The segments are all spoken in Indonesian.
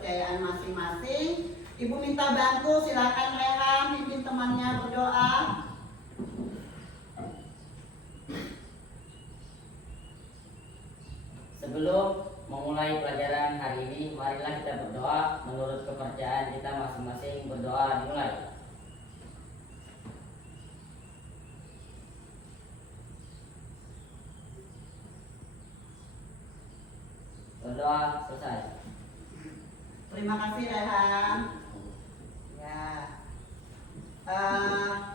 kepercayaan masing-masing. Ibu minta bantu, silakan Rehan pimpin temannya berdoa. Sebelum memulai pelajaran hari ini, marilah kita berdoa menurut kepercayaan kita masing-masing. Berdoa dimulai. Berdoa selesai. Terima kasih Rehan. Ya,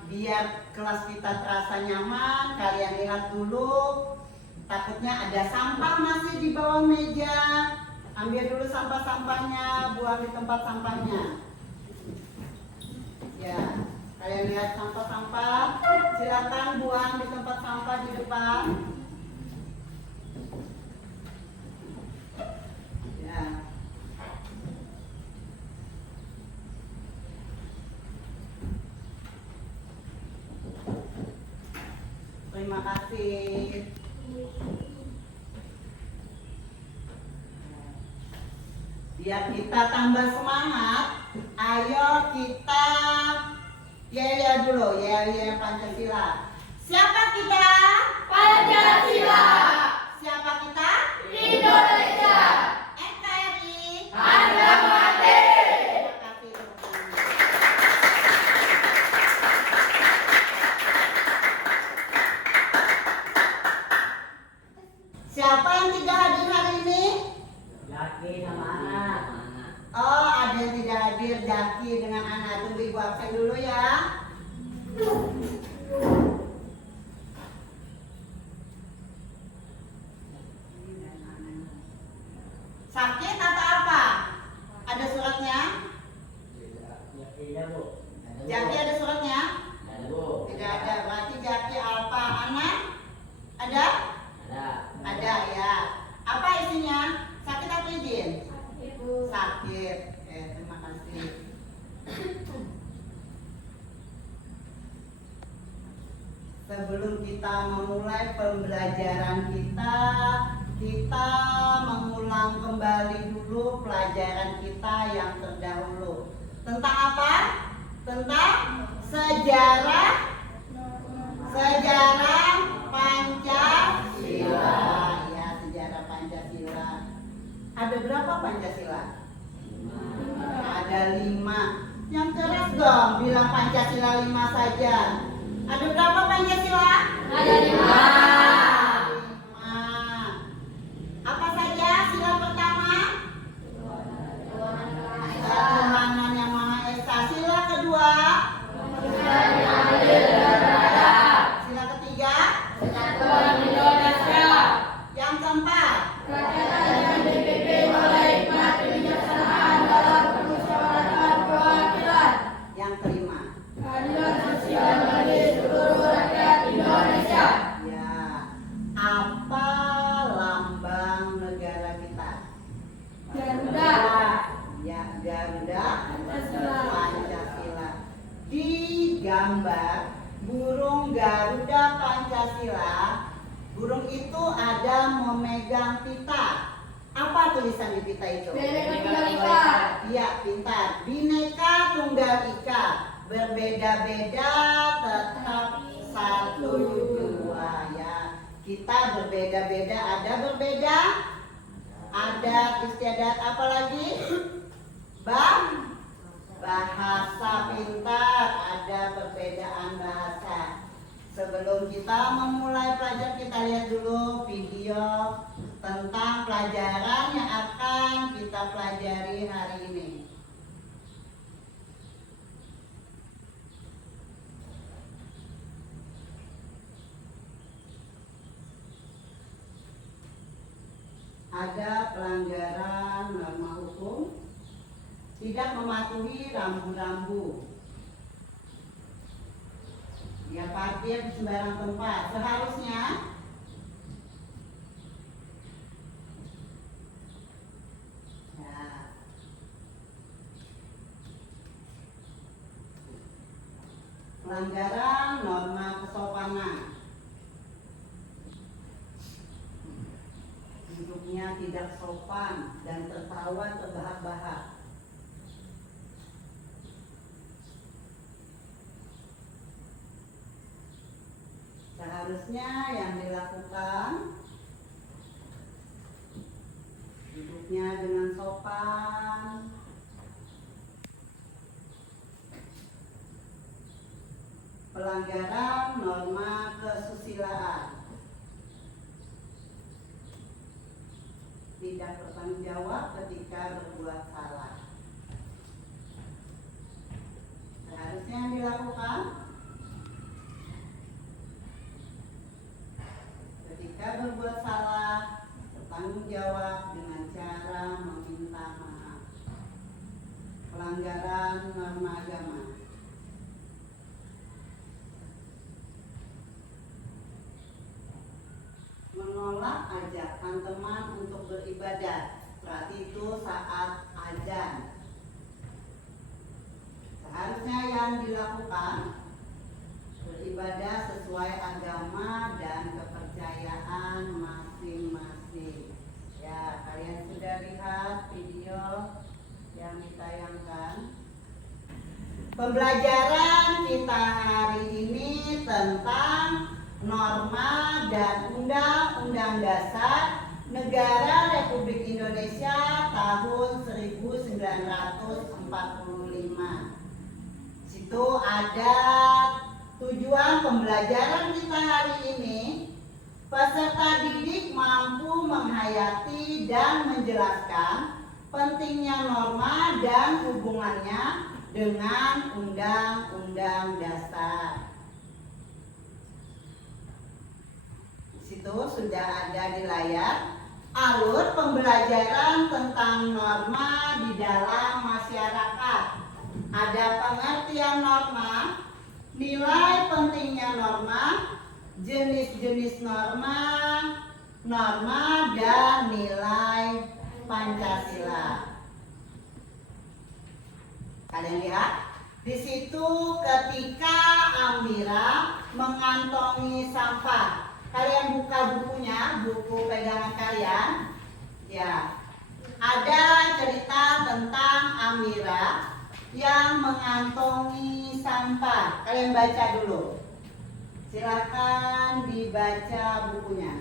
biar kelas kita terasa nyaman, kalian lihat dulu. Takutnya ada sampah masih di bawah meja. Ambil dulu sampah-sampahnya, buang di tempat sampahnya. Ya, kalian lihat sampah-sampah. Silakan buang di tempat sampah di depan. Ya. Terima kasih. Biar kita tambah semangat, ayo kita yel dulu, yel Pancasila. Siapa kita? Pancasila. Siapa kita? Indonesia. NKRI. Harga mati. Terima kasih teman-teman. Siapa yang tidak hadir hari ini? Yakin sama anak. Oh, ada yang tidak hadir, Jaki dengan anak. Tunggu ibu absen dulu ya. Sakit atau apa? Ada suratnya? Iya Bu. Jaki ada suratnya? Ada Bu. Tidak ada. Berarti Jaki Alfa anak? Ada? Ada. Ada ya. Apa isinya? Sakit atau izin? Ibu. Sakit. Terima kasih. Sebelum kita memulai pembelajaran kita mengulang kembali dulu pelajaran kita yang terdahulu. Tentang apa? Tentang sejarah Pancasila. Ya, sejarah Pancasila. Ada berapa Pancasila? Ada 5. Yang keras dong, bilang Pancasila 5 saja. Ada berapa Pancasila? Ada 5. 5. Apa saja sila pertama? Tuhanan yang Maha Esa. Sila kedua? Sila ketiga? Kesatuan Indonesia. Yang keempat? Rakyat yang dipimpin oleh hikmat kebijaksanaan dalam permusyawaratan perwakilan. Yang kelima? Keadilan sosial bagi seluruh rakyat Indonesia. Ya. Apa lambang negara kita? Garuda. Ya, Garuda Pancasila. Pancasila. Di gambar burung Garuda Pancasila, burung itu ada memegang pita. Apa tulisan di pita itu? Bineka Tunggal Ika. Iya, pintar. Bineka Tunggal Ika. Berbeda-beda tetap satu dua ya. Kita berbeda-beda, ada berbeda, ada istiadat apa lagi? Bahasa pintar, ada perbedaan bahasa. Sebelum kita memulai pelajaran, kita lihat dulu video tentang pelajaran yang akan kita pelajari hari ini. Ada pelanggaran norma hukum, tidak mematuhi rambu-rambu, ya parkir di sembarang tempat. Seharusnya ya, pelanggaran norma kesopanan, duduknya tidak sopan dan tertawa terbahak-bahak. Seharusnya yang dilakukan duduknya dengan sopan, pelanggaran norma kesusilaan, tidak bertanggung jawab ketika berbuat salah. Seharusnya yang dilakukan ketika berbuat salah, bertanggung jawab dengan cara meminta maaf. Pelanggaran norma agama. Menolak ajakan teman untuk beribadah, berarti itu saat azan. Seharusnya yang dilakukan beribadah sesuai agama dan kepercayaan masing-masing. Ya, kalian sudah lihat video yang ditayangkan. Pembelajaran kita hari ini tentang norma dan Undang-Undang Dasar Negara Republik Indonesia tahun 1945. Situ ada tujuan pembelajaran kita hari ini. Peserta didik mampu menghayati dan menjelaskan pentingnya norma dan hubungannya dengan Undang-Undang Dasar. Di situ sudah ada di layar alur pembelajaran tentang norma di dalam masyarakat. Ada pengertian norma, nilai pentingnya norma, jenis-jenis norma, norma dan nilai Pancasila. Kalian lihat di situ ketika Amira mengantongi sampah. Kalian buka bukunya, buku pegangan kalian. Ya, ada cerita tentang Amira yang mengantongi sampah. Kalian baca dulu. Silakan dibaca bukunya.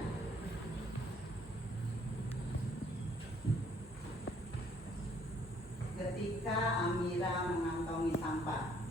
Ketika Amira mengantongi sampah.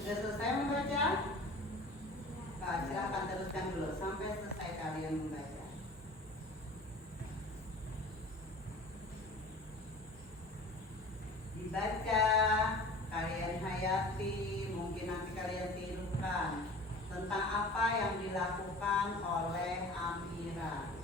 Sudah selesai membaca? Nah, silakan teruskan dulu sampai selesai kalian membaca. Dibaca, kalian hayati, mungkin nanti kalian tirukan tentang apa yang dilakukan oleh Amira.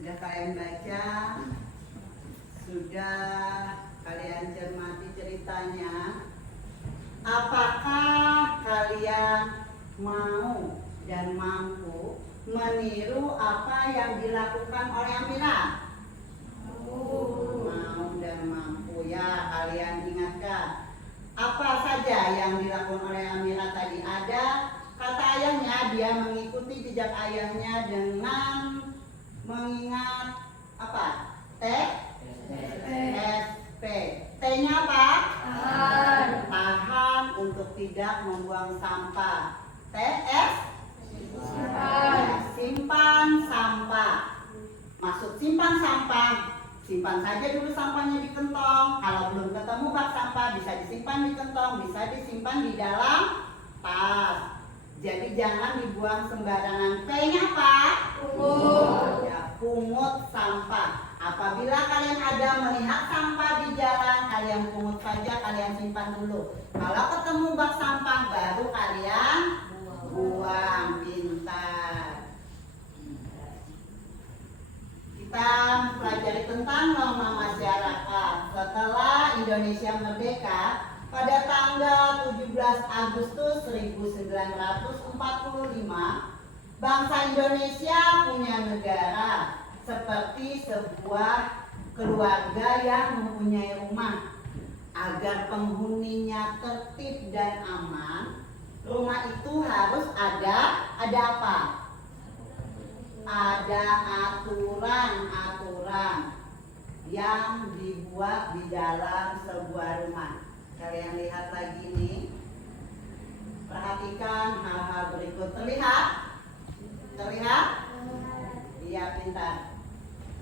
Sudah kalian baca, sudah kalian cermati ceritanya. Apakah kalian mau dan mampu meniru apa yang dilakukan oleh Amira? Mau dan mampu ya, kalian ingatkan. Apa saja yang dilakukan oleh Amira tadi? Ada kata ayahnya, dia mengikuti jejak ayahnya dengan mengingat apa? SP. T-nya apa? Tahan untuk tidak membuang sampah. TS? Simpan bank sampah, simpan saja dulu sampahnya di kantong. Kalau belum ketemu bak sampah, bisa disimpan di kantong, bisa disimpan di dalam tas. Jadi jangan dibuang sembarangan. P-nya apa? Pungut. Ya, pungut sampah. Apabila kalian ada melihat sampah di jalan, kalian pungut saja, kalian simpan dulu. Kalau ketemu bak sampah, baru kalian buang. Pintar. Kita pelajari tentang norma masyarakat. Setelah Indonesia merdeka pada tanggal 17 Agustus 1945, bangsa Indonesia punya negara seperti sebuah keluarga yang mempunyai rumah. Agar penghuninya tertib dan aman, rumah itu harus ada apa? Ada aturan-aturan yang dibuat di dalam sebuah rumah. Kalian lihat lagi nih. Perhatikan hal-hal berikut. Terlihat? Terlihat? Iya, pintar.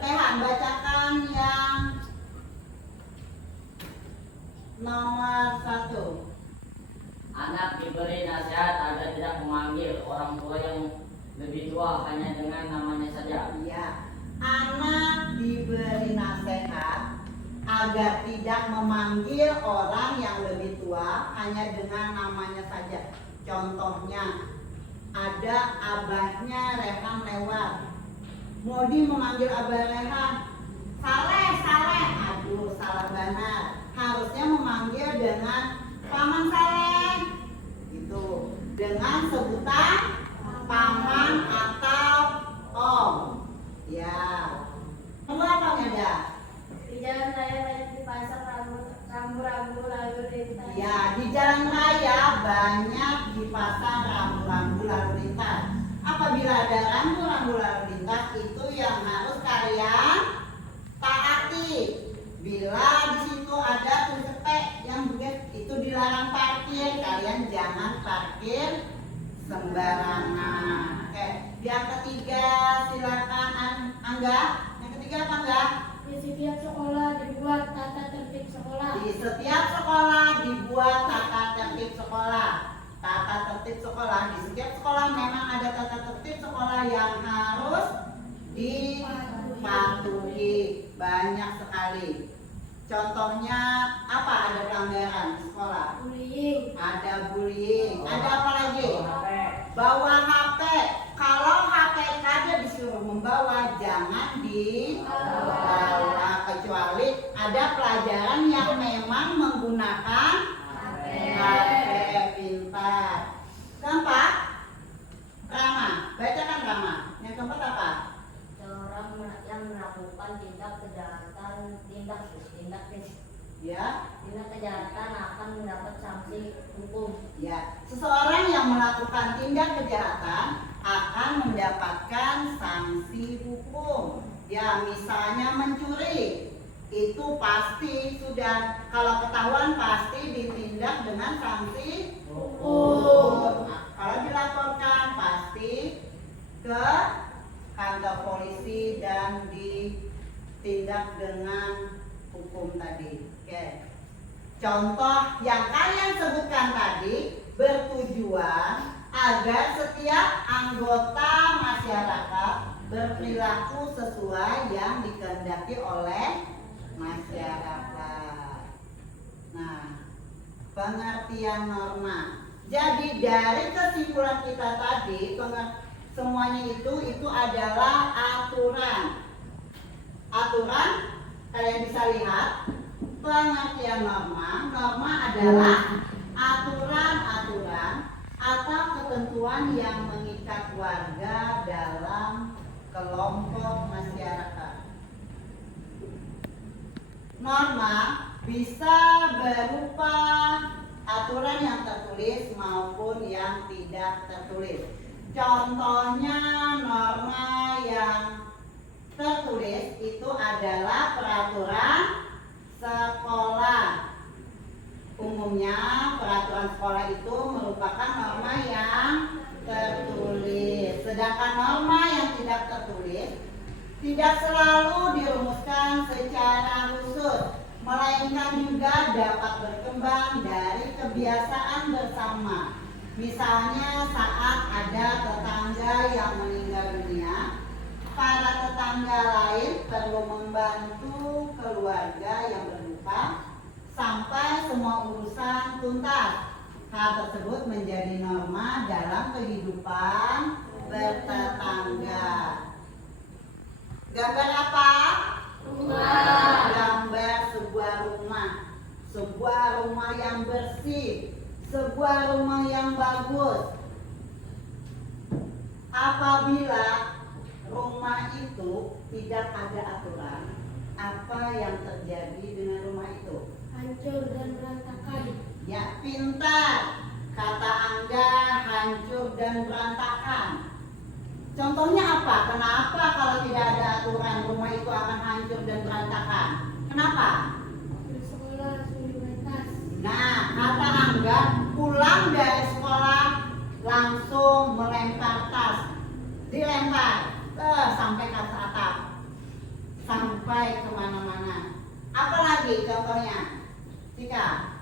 Rehan, bacakan yang nomor 1. Anak diberi nasihat agar tidak memanggil orang tua yang lebih tua hanya dengan namanya saja. Iya, anak diberi nasihat agar tidak memanggil orang yang lebih tua hanya dengan namanya saja. Contohnya, ada abahnya Rehan lewat. Modi memanggil abah Rehan, Saleh, Saleh. Aduh, salah benar. Harusnya memanggil dengan Paman Saleh. Gitu. Dengan sebutan paman atau om. Ya. Perlu apa ada? Di jalan raya banyak dipasang rambu-rambu lalu lintas. Ya, di jalan raya banyak dipasang rambu-rambu lalu lintas. Apabila ada rambu-rambu lalu lintas, itu yang harus kalian taati. Bila di situ ada tulisan P yang itu dilarang parkir, kalian jangan parkir sembarangan. Oke, yang ketiga silakan Angga. Yang ketiga apa Angga? Di setiap sekolah dibuat tata tertib sekolah. Di setiap sekolah dibuat tata tertib sekolah. Tata tertib sekolah, di setiap sekolah memang ada tata tertib sekolah yang harus dipatuhi. Banyak sekali. Contohnya apa? Ada pelanggaran di sekolah. Bullying. Ada bullying. Ada apa lagi? Bawa HP. Kalau HP saja disuruh membawa, jangan dibawa, kecuali ada pelajaran yang memang menggunakan HP. Pintar. Keempat, Rama. Bacakan Rama. Yang keempat apa? Orang yang melakukan tindak kejahatan, tindak kejahatan akan mendapat sanksi hukum. Ya, seseorang yang melakukan tindak kejahatan akan mendapatkan sanksi hukum. Ya, misalnya mencuri, itu pasti sudah, kalau ketahuan pasti ditindak dengan sanksi hukum. Nah, kalau dilaporkan pasti ke kantor polisi dan ditindak dengan hukum tadi. Oke. Contoh yang kalian sebutkan tadi bertujuan agar setiap anggota masyarakat berperilaku sesuai yang dikehendaki oleh masyarakat. Nah, pengertian norma. Jadi dari kesimpulan kita tadi, semuanya itu adalah aturan. Aturan, kalian bisa lihat. Pengertian norma. Norma adalah aturan-aturan atau ketentuan yang mengikat warga dalam kelompok masyarakat. Norma bisa berupa aturan yang tertulis maupun yang tidak tertulis. Contohnya norma yang tertulis itu adalah peraturan sekolah. Umumnya peraturan sekolah itu merupakan norma yang tertulis. Sedangkan norma yang tidak tertulis tidak selalu dirumuskan secara khusus, melainkan juga dapat berkembang dari kebiasaan bersama. Misalnya saat ada tetangga yang meninggal dunia, para tetangga lain perlu membantu keluarga yang berduka sampai semua urusan tuntas. Hal tersebut menjadi norma dalam kehidupan bertetangga. Gambar apa? Rumah. Gambar sebuah rumah. Sebuah rumah yang bersih, sebuah rumah yang bagus. Apabila rumah itu tidak ada aturan, apa yang terjadi dengan rumah itu? Hancur dan berantakan. Ya, pintar. Kata Angga, hancur dan berantakan. Contohnya apa? Kenapa kalau tidak ada aturan rumah itu akan hancur dan berantakan? Kenapa? Sekolah universitas. Nah, kata Angga, pulang dari sekolah langsung melempar tas. Dilempar sampai ke atas atap. Sampai kemana-mana. Apa lagi contohnya? Tika?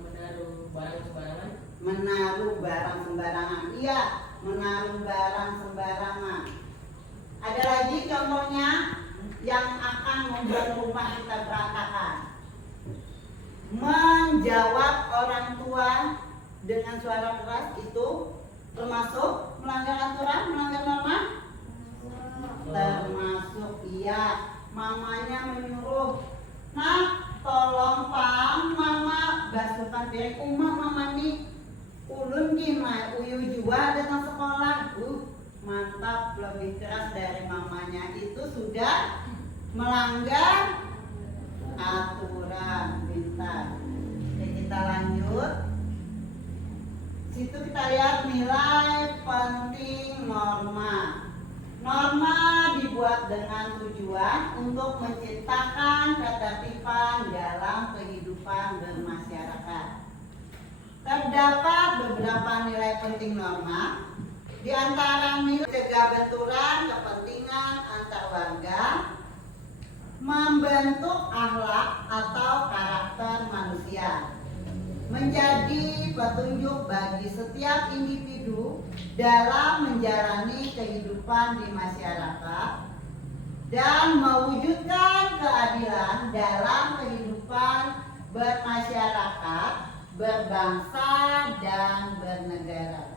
Menaruh barang sembarangan. Menaruh barang sembarangan. Iya, menaruh barang sembarangan. Ada lagi contohnya yang akan membuat rumah kita berantakan. Menjawab orang tua dengan suara keras itu termasuk melanggar aturan, melanggar norma? Termasuk, iya. Mamanya menyuruh, "Nak, tolong pang mama basuhkan piring mama nih. Ulun gimana? Uyu jua datang sekolah." Mantap, lebih keras dari mamanya. Itu sudah melanggar aturan. Pintar. Oke, kita lanjut. Situ kita lihat nilai penting norma. Norma dibuat dengan tujuan untuk menciptakan ketertiban dalam kehidupan bermasyarakat. Terdapat beberapa nilai penting norma. Di antara nilai mencegah benturan kepentingan antar warga, membentuk akhlak atau karakter manusia, menjadi petunjuk bagi setiap individu dalam menjalani kehidupan di masyarakat, dan mewujudkan keadilan dalam kehidupan bermasyarakat, berbangsa, dan bernegara.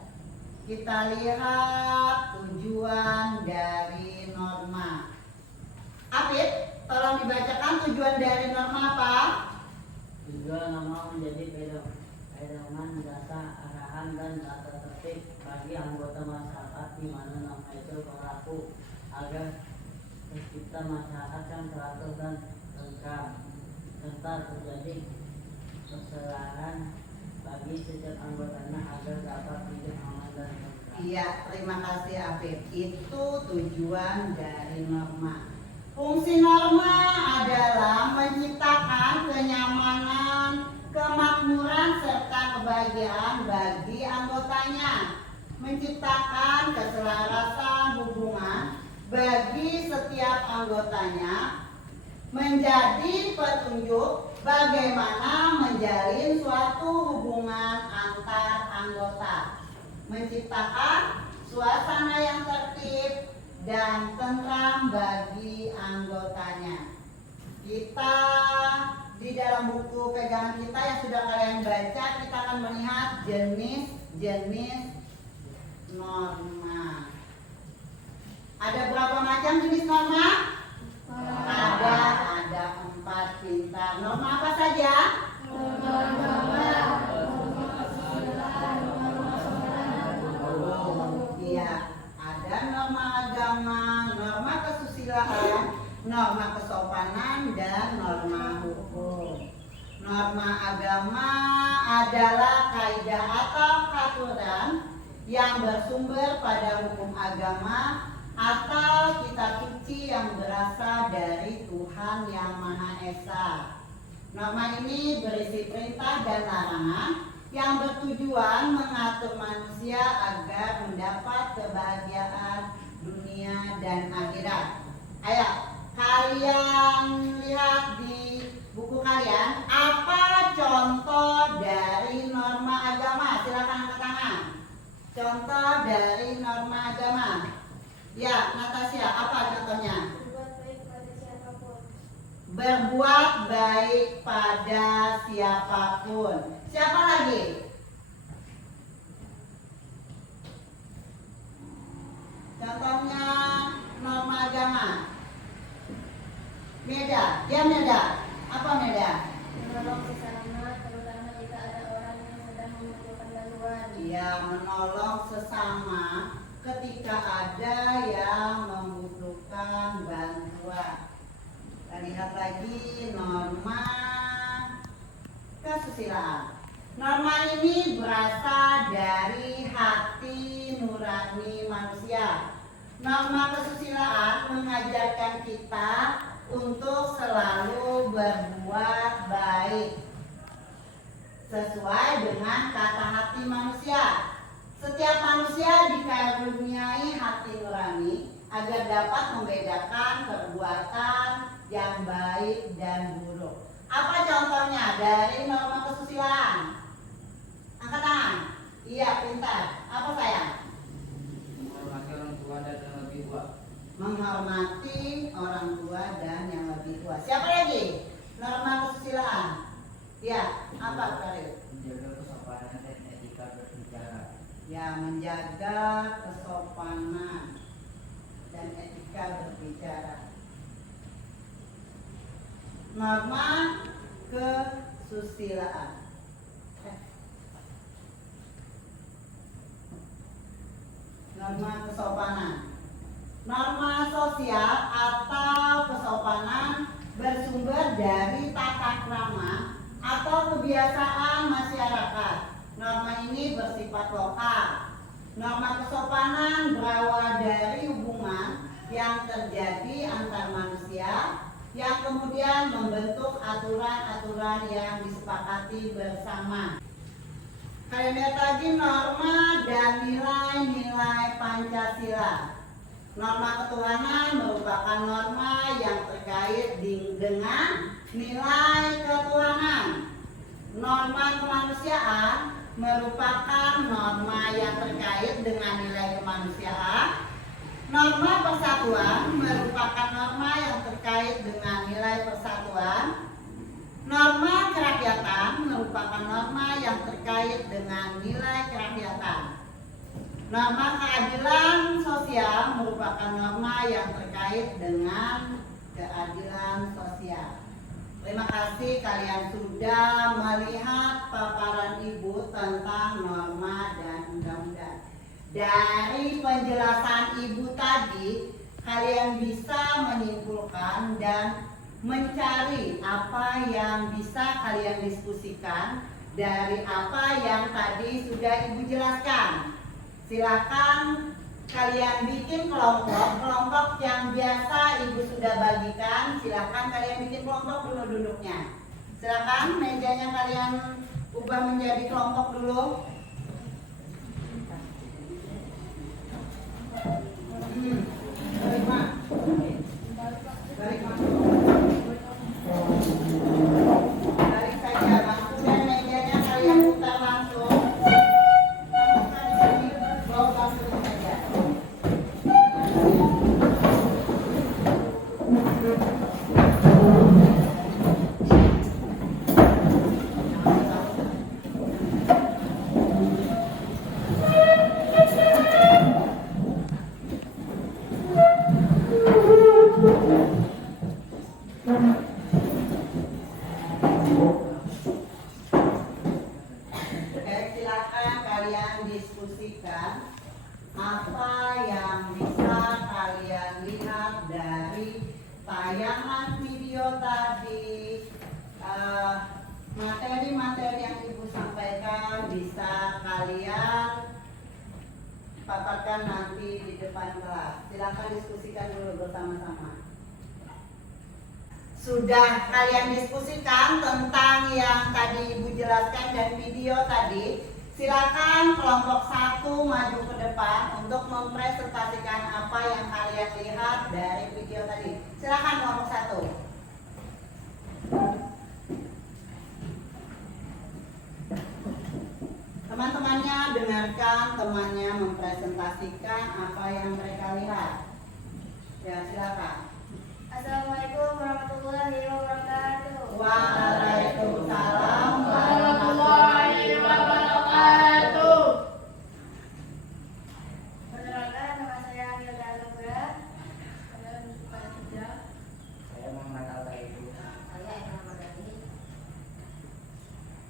Kita lihat tujuan dari norma. Afid, tolong dibacakan tujuan dari norma apa? Tujuan norma menjadi pedoman dasar arahan dan tata tertib bagi anggota masyarakat di mana norma itu berlaku agar tercipta masyarakat yang teratur dan tentram, serta terjadi kesetaraan bagi setiap anggotanya agar dapat hidup aman dan tentram. Iya, terima kasih Afid. Itu tujuan dari norma. Fungsi norma adalah menciptakan kenyamanan, kemakmuran, serta kebahagiaan bagi anggotanya, menciptakan keselarasan hubungan bagi setiap anggotanya, menjadi petunjuk bagaimana menjalin suatu hubungan antar anggota, menciptakan suasana yang tertib dan tentram bagi anggotanya. Kita di dalam buku pegangan kita yang sudah kalian baca, kita akan melihat jenis-jenis norma. Ada berapa macam jenis norma? Ada 4. Pintar. Norma apa saja? Iya, ada norma agama, norma kesusilaan, norma kesopanan, dan norma hukum. Norma agama adalah kaidah atau aturan yang bersumber pada hukum agama atau kitab suci yang berasal dari Tuhan Yang Maha Esa. Norma ini berisi perintah dan larangan yang bertujuan mengatur manusia agar mendapat kebahagiaan dunia dan dan akhirat. Ayo, kalian lihat di buku kalian apa contoh dari norma agama. Silakan angkat tangan. Contoh dari norma agama. Ya, Natasha, apa contohnya? Berbuat baik pada siapapun. Berbuat baik pada siapapun. Siapa lagi? Contohnya norma agama. Meda, ya Meda. Apa Meda? Menolong sesama, terutama jika ada orang yang sedang membutuhkan bantuan. Ya, menolong sesama ketika ada yang membutuhkan bantuan. Kita lihat lagi norma kesusilaan. Norma ini berasal dari hati nurani manusia. Norma kesusilaan mengajarkan kita untuk selalu berbuat baik sesuai dengan kata hati manusia. Setiap manusia dikaruniai hati nurani agar dapat membedakan perbuatan yang baik dan buruk. Apa contohnya dari norma kesusilaan? Angkat tangan. Iya, pintar. Apa sayang? Menghormati orang tua dan yang lebih tua. Menghormati orang tua dan yang lebih tua. Siapa lagi? Norma kesusilaan. Ya, apa Karil? Menjaga kesopanan dan etika berbicara. Ya, menjaga kesopanan dan etika berbicara. Norma kesusilaan. Norma kesopanan. Norma sosial atau kesopanan bersumber dari tata krama atau kebiasaan masyarakat. Norma ini bersifat lokal. Norma kesopanan berawal dari hubungan yang terjadi antar manusia yang kemudian membentuk aturan-aturan yang disepakati bersama. Kalian lihat lagi norma dan nilai-nilai Pancasila. Norma ketuhanan merupakan norma yang terkait dengan nilai ketuhanan. Norma kemanusiaan merupakan norma yang terkait dengan nilai kemanusiaan. Norma persatuan merupakan norma yang terkait dengan nilai persatuan. Norma kerakyatan merupakan norma yang terkait dengan nilai kerakyatan. Norma keadilan sosial merupakan norma yang terkait dengan keadilan sosial. Terima kasih kalian sudah melihat paparan Ibu tentang norma dan undang-undang. Dari penjelasan Ibu tadi, kalian bisa menyimpulkan dan mencari apa yang bisa kalian diskusikan dari apa yang tadi sudah Ibu jelaskan. Silakan kalian bikin kelompok yang biasa Ibu sudah bagikan. Silakan kalian bikin kelompok dulu duduknya. Silakan mejanya kalian ubah menjadi kelompok dulu. Balik mak. Balik saja bangku dan mejanya kalian putar langsung. Bawa bangku saja. Oke, silakan kalian diskusikan apa yang bisa kalian lihat dari tayangan video tadi. Materi-materi yang Ibu sampaikan bisa kalian paparkan nanti di depan kelas. Silakan diskusikan dulu bersama-sama. Sudah kalian diskusikan tentang yang tadi Ibu jelaskan dan video tadi. Silakan kelompok 1 maju ke depan untuk mempresentasikan apa yang kalian lihat dari video tadi. Silakan kelompok 1. Teman-temannya dengarkan temannya mempresentasikan apa yang mereka lihat. Ya, silakan. Assalamualaikum warahmatullahi wabarakatuh. Waalaikumsalam warahmatullahi wabarakatuh. Perkenalkan, nama saya Gilda Nugra. Saya Nusufan Hijau. Saya Muhammad Al-Taibu. Saya Eka Madani.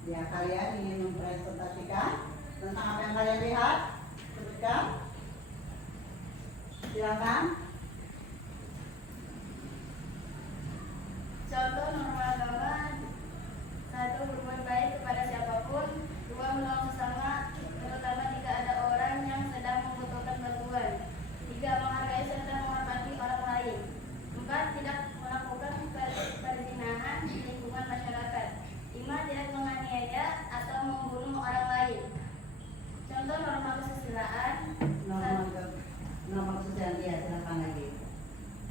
Ya, kalian ingin mempresentasikan tentang apa yang kalian lihat? Sebutkan. Silakan. Contoh norma agama: 1. Berbuat baik kepada siapapun. 2. Menolong sesama, terutama jika ada orang yang sedang membutuhkan bantuan. 3. Menghargai serta menghormati orang lain. 4. Tidak melakukan perzinahan di lingkungan masyarakat. 5. Tidak menganiaya atau membunuh orang lain. Contoh norma kesusilaan: Nomor kesusilaan, ya, silakan lagi.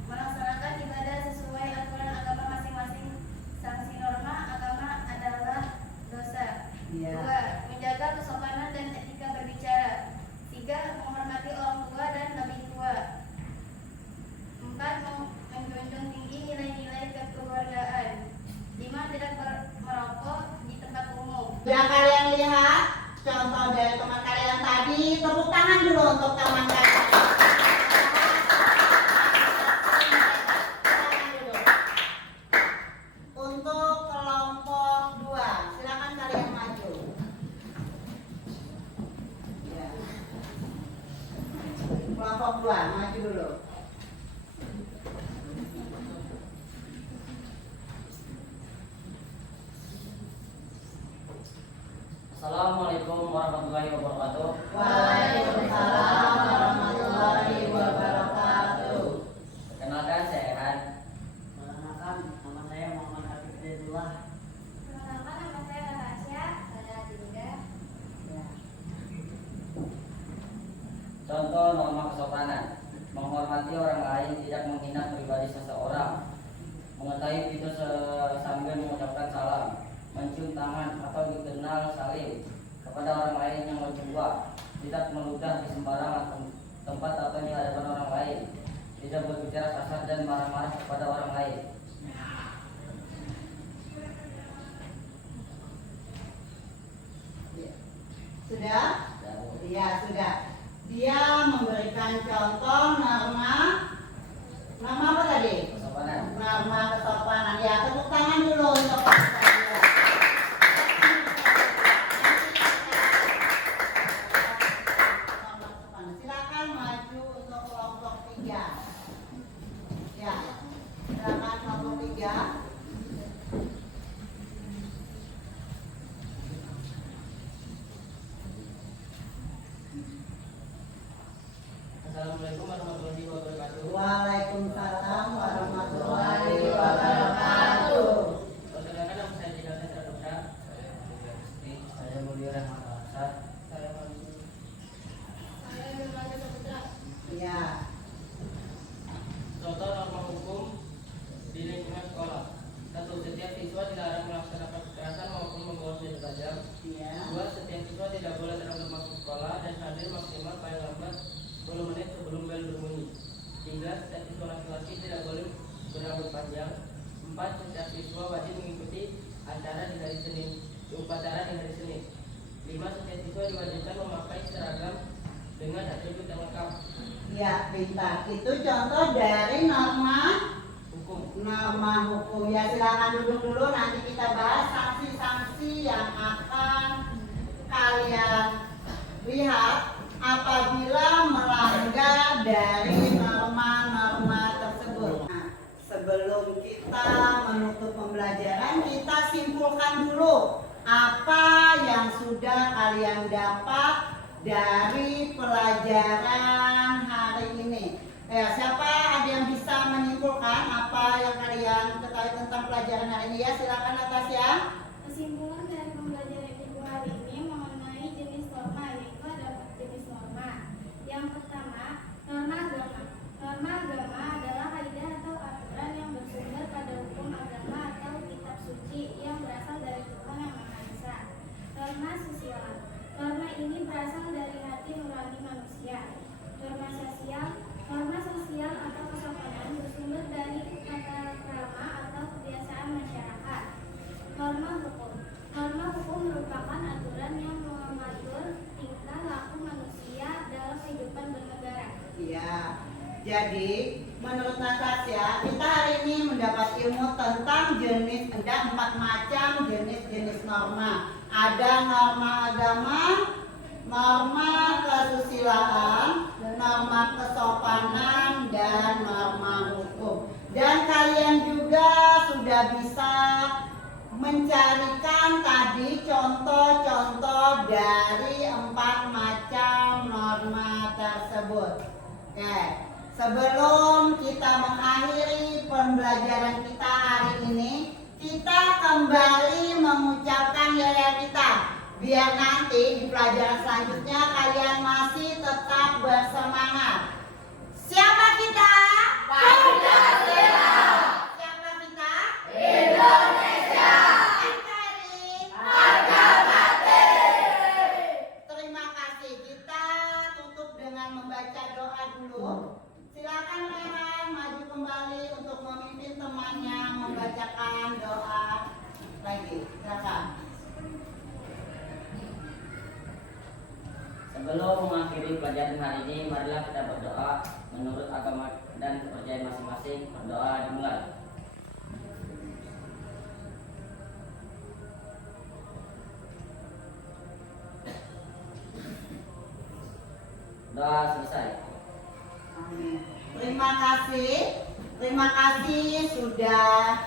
melaksanakan ibadah sesuai aturan agama masing-masing. Sanksi norma agama adalah dosa. Ya. 2. Menjaga kesopanan dan etika berbicara. 3. Menghormati orang tua dan lebih tua. 4. Menjunjung tinggi nilai-nilai kekeluargaan. 5. Tidak merokok di tempat umum. Sudah kalian lihat contoh dari teman kalian tadi? Tepuk tangan dulu untuk teman kalian. Untuk kelompok 2, silakan kalian maju. Ya. Kelompok 2, maju dulu. Assalamualaikum warahmatullahi wabarakatuh. Waalaikumsalam warahmatullahi wabarakatuh. Perkenalkan, saya Ehan. Perkenalkan, nama saya Muhammad Afif Dedullah. Perkenalkan, nama saya Kak Asya. Saya Dinda. Ya. Contoh norma kesopanan: menghormati orang lain, tidak menghina pribadi seseorang, mengetahui itu sambil mengucapkan salam, mencium tangan atau dikenal salim kepada orang lain yang lebih tua, tidak meludah di sembarang tempat atau di hadapan orang lain, tidak berbicara kasar dan marah-marah kepada orang lain. Sudah? Iya, sudah. Dia memberikan contoh norma apa tadi? Kesopanan. Norma kesopanan. Ya, tepuk tangan dulu untuk kalian. Silakan maju untuk kelompok 3. Ya, silakan kelompok 3. Assalamualaikum warahmatullahi wabarakatuh. Waalaikumsalam warahmatullahi wabarakatuh. Perkenalkan, nama saya Jika Chandra Putra. Saya Mulia Rahmat Al-Asad. Saya Saya Nurmada Saputra. Ya. Contoh norma hukum di lingkungan sekolah. 1. Setiap siswa dilarang melaksanakan kekerasan maupun membawa senjata tajam. Ya. 2. Setiap siswa tidak boleh terlambat masuk sekolah dan hadir maksimal paling lambat 10 menit sebelum bel berbunyi. 3. Setiap siswa laki-laki tidak boleh berambut panjang. 4. Setiap siswa wajib mengikuti upacara di hari Senin. 5. Setiap siswa diwajibkan memakai seragam dengan atribut yang lengkap. Ya, pintar. Itu contoh dari norma hukum. Ya, silakan duduk dulu, nanti kita bahas sanksi-sanksi yang akan kalian lihat apabila melanggar dari norma-norma tersebut. Nah, sebelum kita menutup pembelajaran, kita simpulkan dulu apa yang sudah kalian dapat dari pelajaran hari ini. Siapa ada yang bisa menyimpulkan apa yang kalian ketahui tentang pelajaran hari ini? Ya, silakan atas ya. Kesimpulan dari pembelajaran ibu hari ini mengenai jenis norma, yaitu ada jenis norma Jadi menurut Natasha, kita hari ini mendapat ilmu tentang ada 4 macam jenis-jenis norma. Ada norma agama, norma kesusilaan, norma kesopanan, dan norma hukum. Dan kalian juga sudah bisa mencarikan tadi contoh-contoh dari 4 macam norma tersebut. Oke, sebelum kita mengakhiri pembelajaran kita hari ini, kita kembali mengucapkan yel-yel kita. Biar nanti di pelajaran selanjutnya kalian masih tetap bersemangat. Siapa kita? Pancasila. Siapa kita? Indonesia. NKRI. Harga mati. Terima kasih. Kita tutup dengan membaca doa dulu. Silakan Rehan maju kembali untuk memimpin temannya membacakan doa lagi. Silakan. Sebelum mengakhiri pelajaran hari ini, marilah kita berdoa menurut agama dan kepercayaan masing-masing. Berdoa dimulai. Doa selesai. Amin. Terima kasih sudah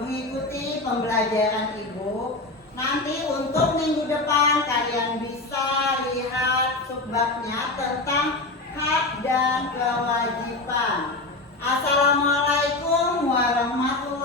mengikuti pembelajaran Ibu. Nanti untuk minggu depan kalian bisa lihat subbabnya tentang hak dan kewajiban. Assalamualaikum warahmatullahi